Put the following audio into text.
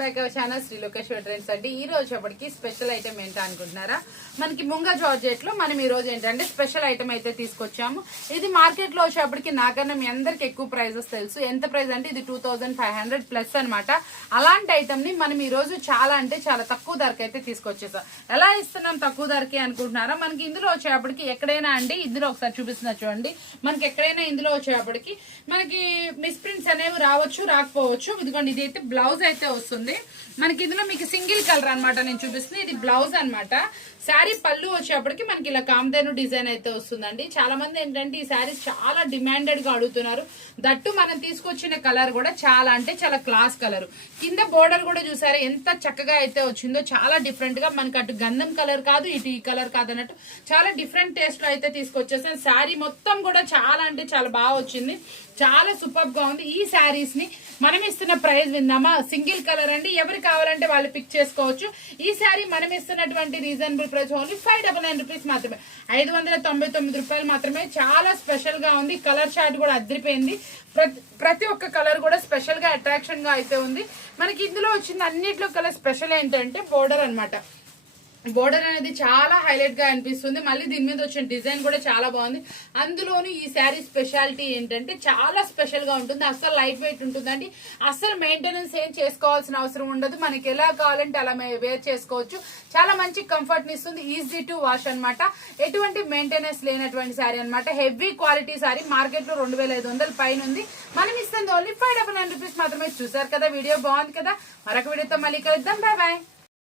Back channel Shri Lokeshwara trends అండి. ఈ రోజు అప్పటికి స్పెషల్ ఐటమ్ ఏంటో అనుకుంటున్నారా? మనకి ముంగ జార్జెట్లో మనం ఈ రోజు ఏంటంటే స్పెషల్ ఐటమ్ అయితే తీసుకొచ్చాము. ఇది మార్కెట్లో వచ్చేప్పటికి నాకన్నా మీ అందరికి ఎక్కువ ప్రైజెస్ తెలుసు. ఎంత ప్రైస్ అంటే ఇది టూ ప్లస్ అనమాట అలాంటి ఐటమ్ని మనం ఈ రోజు చాలా అంటే చాలా తక్కువ ధరకు అయితే తీసుకొచ్చేసాం. ఎలా ఇస్తున్నాం తక్కువ ధరకి అనుకుంటున్నారా? మనకి ఇందులో వచ్చేప్పటికి ఎక్కడైనా అండి ఇందులో ఒకసారి చూపిస్తున్నా చూడండి. మనకి ఎక్కడైనా ఇందులో వచ్చేప్పటికి మనకి మిస్ప్రింట్స్ అనేవి రావచ్చు రాకపోవచ్చు. ఇదిగోండి ఇది అయితే బ్లౌజ్ అయితే వస్తుంది. మనకి ఇందులో మీకు సింగిల్ కలర్ అన్నమాట నేను చూపిస్తుంది. ఇది బ్లౌజ్ అన్నమాట. శారీ పళ్ళు వచ్చేప్పటికి మనకి ఇలా కామధేను డిజైన్ అయితే వస్తుందండి. చాలా మంది ఏంటంటే ఈ శారీస్ చాలా డిమాండెడ్గా అడుగుతున్నారు. దట్టు మనం తీసుకొచ్చిన కలర్ కూడా చాలా అంటే చాలా క్లాస్ కలర్. కింద బోర్డర్ కూడా చూసారా ఎంత చక్కగా అయితే వచ్చిందో చాలా డిఫరెంట్గా మనకి అటు గంధం కలర్ కాదు ఇటు ఈ కలర్ కాదు అన్నట్టు చాలా డిఫరెంట్ టేస్ట్లో అయితే తీసుకొచ్చేసాను శారీ మొత్తం కూడా చాలా అంటే చాలా బాగా వచ్చింది. చాలా సూపర్గా ఉంది. ఈ శారీస్ని మనం ఇస్తున్న ప్రైస్ విందామా? సింగిల్ కలర్ అండి. ఎవరు కావాలంటే వాళ్ళు పిక్ చేసుకోవచ్చు. ఈ శారీ మనం ఇస్తున్నటువంటి reasonable price only five double nine rupees మాత్రమే. ఐదు వందల తొంభై తొమ్మిది రూపాయలు మాత్రమే. చాలా స్పెషల్గా ఉంది. కలర్ షార్ట్ కూడా అదిరిపోయింది ప్రతి ప్రతి ఒక్క కలర్ కూడా స్పెషల్గా అట్రాక్షన్గా అయితే ఉంది. మనకి ఇందులో వచ్చిన అన్నిట్లో కలర్ స్పెషల్ ఏంటంటే బోర్డర్ అన్నమాట. బోర్డర్ అనేది చాలా హైలైట్గా అనిపిస్తుంది. మళ్ళీ దీని మీద వచ్చిన డిజైన్ కూడా చాలా బాగుంది. అందులోను ఈ శారీ స్పెషాలిటీ ఏంటంటే చాలా స్పెషల్గా ఉంటుంది. అస్సలు లైట్ వెయిట్ ఉంటుందండి. అస్సలు మెయింటెనెన్స్ ఏం చేసుకోవాల్సిన అవసరం ఉండదు. మనకి ఎలా కావాలంటే అలా వేర్ చేసుకోవచ్చు. చాలా మంచి కంఫర్ట్ ఇస్తుంది. ఈజీ టు వాష్ అన్నమాట. ఎటువంటి మెయింటెనెన్స్ లేనటువంటి శారీ అన్నమాట. Heavy quality sari. మార్కెట్లో రెండు వేల ఐదు వందల పైన ఉంది. మనం ఇస్తుంది only five double nine rupees మాత్రమే. చూసారు కదా వీడియో బాగుంది కదా? మరొక వీడియోతో మళ్ళీ కలుద్దాం. Bye bye.